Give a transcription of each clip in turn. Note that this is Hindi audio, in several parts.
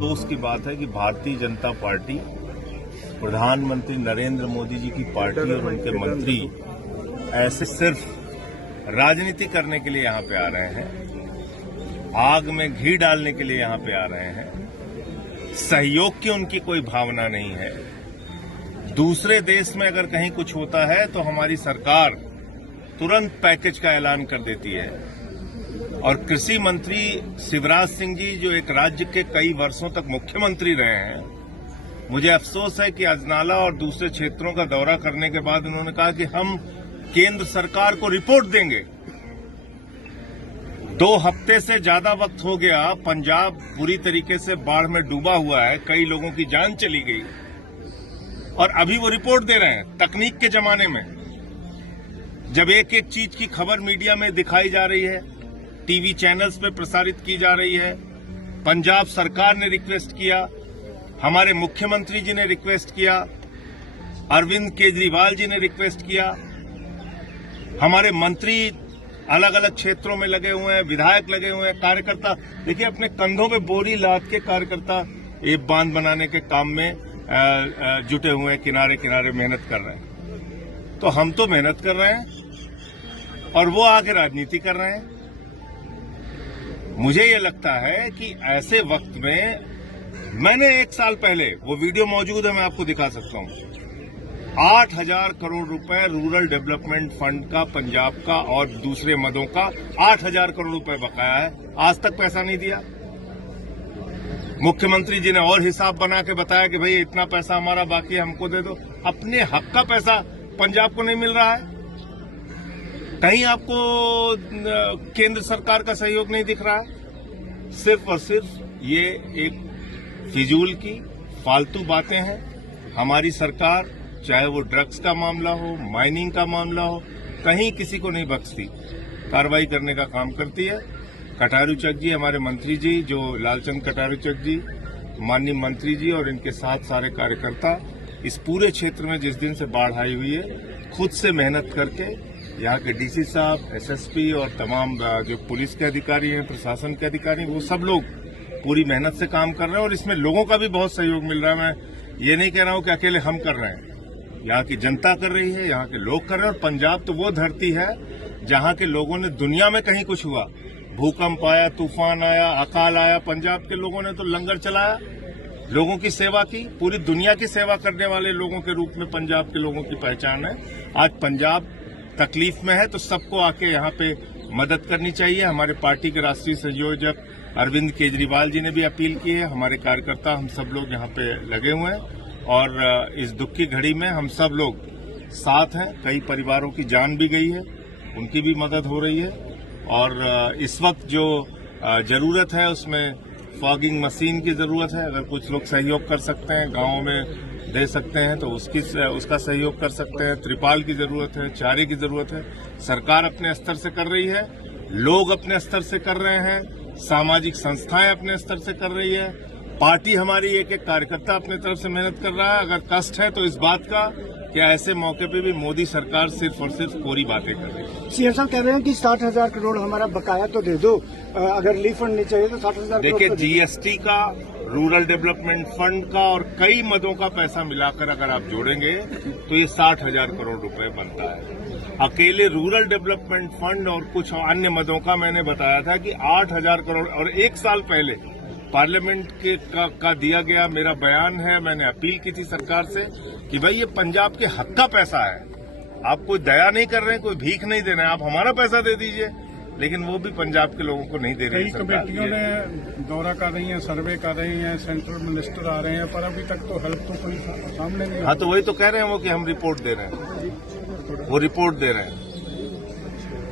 अफसोस की बात है कि भारतीय जनता पार्टी, प्रधानमंत्री नरेंद्र मोदी जी की पार्टी और उनके मंत्री ऐसे सिर्फ राजनीति करने के लिए यहाँ पे आ रहे हैं, आग में घी डालने के लिए यहाँ पे आ रहे हैं। सहयोग की उनकी कोई भावना नहीं है। दूसरे देश में अगर कहीं कुछ होता है तो हमारी सरकार तुरंत पैकेज का ऐलान कर देती है। और कृषि मंत्री शिवराज सिंह जी, जो एक राज्य के कई वर्षों तक मुख्यमंत्री रहे हैं, मुझे अफसोस है कि अजनाला और दूसरे क्षेत्रों का दौरा करने के बाद उन्होंने कहा कि हम केंद्र सरकार को रिपोर्ट देंगे। 2 हफ्ते से ज्यादा वक्त हो गया, पंजाब पूरी तरीके से बाढ़ में डूबा हुआ है, कई लोगों की जान चली गई और अभी वो रिपोर्ट दे रहे हैं। तकनीक के जमाने में जब एक एक चीज की खबर मीडिया में दिखाई जा रही है, टीवी चैनल्स पे प्रसारित की जा रही है, पंजाब सरकार ने रिक्वेस्ट किया, हमारे मुख्यमंत्री जी ने रिक्वेस्ट किया, अरविंद केजरीवाल जी ने रिक्वेस्ट किया, हमारे मंत्री अलग अलग क्षेत्रों में लगे हुए हैं, विधायक लगे हुए हैं, कार्यकर्ता देखिए अपने कंधों पे बोरी लाद के कार्यकर्ता ये बांध बनाने के काम में जुटे हुए हैं, किनारे किनारे मेहनत कर रहे हैं। तो हम तो मेहनत कर रहे हैं और वो आगे राजनीति कर रहे हैं। मुझे ये लगता है कि ऐसे वक्त में मैंने 1 साल पहले, वो वीडियो मौजूद है, मैं आपको दिखा सकता हूं, 8,000 करोड़ रुपए रूरल डेवलपमेंट फंड का, पंजाब का और दूसरे मदों का 8,000 करोड़ रुपए बकाया है, आज तक पैसा नहीं दिया। मुख्यमंत्री जी ने और हिसाब बना के बताया कि भाई इतना पैसा हमारा बाकी है, हमको दे दो। अपने हक का पैसा पंजाब को नहीं मिल रहा है। कहीं आपको केंद्र सरकार का सहयोग नहीं दिख रहा है। सिर्फ और सिर्फ ये एक फिजूल की फालतू बातें हैं। हमारी सरकार, चाहे वो ड्रग्स का मामला हो, माइनिंग का मामला हो, कहीं किसी को नहीं बख्शती, कार्रवाई करने का काम करती है। कटारूचक जी, हमारे मंत्री जी, जो लालचंद कटारूचक जी, माननीय मंत्री जी और इनके साथ सारे कार्यकर्ता इस पूरे क्षेत्र में जिस दिन से बाढ़ आई हुई है, खुद से मेहनत करके यहाँ के डीसी साहब, एसएसपी और तमाम जो पुलिस के अधिकारी हैं, प्रशासन के अधिकारी, वो सब लोग पूरी मेहनत से काम कर रहे हैं और इसमें लोगों का भी बहुत सहयोग मिल रहा है। मैं ये नहीं कह रहा हूं कि अकेले हम कर रहे हैं, यहाँ की जनता कर रही है, यहाँ के लोग कर रहे हैं। और पंजाब तो वो धरती है जहाँ के लोगों ने, दुनिया में कहीं कुछ हुआ, भूकंप आया, तूफान आया, अकाल आया, पंजाब के लोगों ने तो लंगर चलाया, लोगों की सेवा की। पूरी दुनिया की सेवा करने वाले लोगों के रूप में पंजाब के लोगों की पहचान है। आज पंजाब तकलीफ में है तो सबको आके यहाँ पे मदद करनी चाहिए। हमारे पार्टी के राष्ट्रीय संयोजक अरविंद केजरीवाल जी ने भी अपील की है। हमारे कार्यकर्ता, हम सब लोग यहाँ पे लगे हुए हैं और इस दुख की घड़ी में हम सब लोग साथ हैं। कई परिवारों की जान भी गई है, उनकी भी मदद हो रही है। और इस वक्त जो जरूरत है उसमें फॉगिंग मशीन की जरूरत है। अगर कुछ लोग सहयोग कर सकते हैं, गाँव में दे सकते हैं तो उसका सहयोग कर सकते हैं। त्रिपाल की जरूरत है, चारे की जरूरत है। सरकार अपने स्तर से कर रही है, लोग अपने स्तर से कर रहे हैं, सामाजिक संस्थाएं अपने स्तर से कर रही है, पार्टी हमारी एक एक कार्यकर्ता अपने तरफ से मेहनत कर रहा है। अगर कष्ट है तो इस बात का कि ऐसे मौके पे भी मोदी सरकार सिर्फ और सिर्फ कोरी बातें कर रही है। सीएम साहब कह रहे हैं कि 60,000 करोड़ हमारा बकाया तो दे दो, अगर रिफंड नहीं चाहिए तो 60,000 करोड़। देखिए, जीएसटी का, रूरल डेवलपमेंट फंड का और कई मदों का पैसा मिलाकर अगर आप जोड़ेंगे तो ये 60,000 करोड़ रुपए बनता है। अकेले रूरल डेवलपमेंट फंड और कुछ अन्य मदों का मैंने बताया था कि 8,000 करोड़। और 1 साल पहले पार्लियामेंट का दिया गया मेरा बयान है, मैंने अपील की थी सरकार से कि भाई ये पंजाब के हक का पैसा है, आप कोई दया नहीं कर रहे हैं, कोई भीख नहीं दे रहे हैं, आप हमारा पैसा दे दीजिए। लेकिन वो भी पंजाब के लोगों को नहीं दे रही है। कई कमेटियों ने दौरा कर रही हैं, सर्वे कर रही हैं, सेंट्रल मिनिस्टर आ रहे हैं, पर अभी तक तो हेल्प तो कोई सामने नहीं। हाँ, तो वही तो कह रहे हैं वो कि हम रिपोर्ट दे रहे हैं, वो रिपोर्ट दे रहे हैं।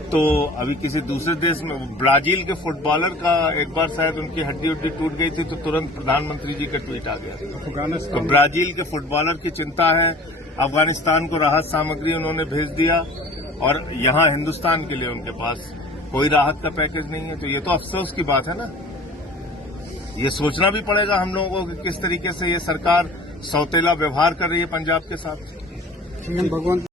तो अभी किसी दूसरे देश में, ब्राजील के फुटबॉलर का एक बार शायद उनकी हड्डी उड्डी टूट गई थी तो तुरंत प्रधानमंत्री जी का ट्वीट आ गया। तो ब्राजील के फुटबॉलर की चिंता है, अफगानिस्तान को राहत सामग्री उन्होंने भेज दिया और यहाँ हिंदुस्तान के लिए उनके पास कोई राहत का पैकेज नहीं है। तो ये तो अफसोस की बात है ना। ये सोचना भी पड़ेगा हम लोगों को कि किस तरीके से ये सरकार सौतेला व्यवहार कर रही है पंजाब के साथ। भगवान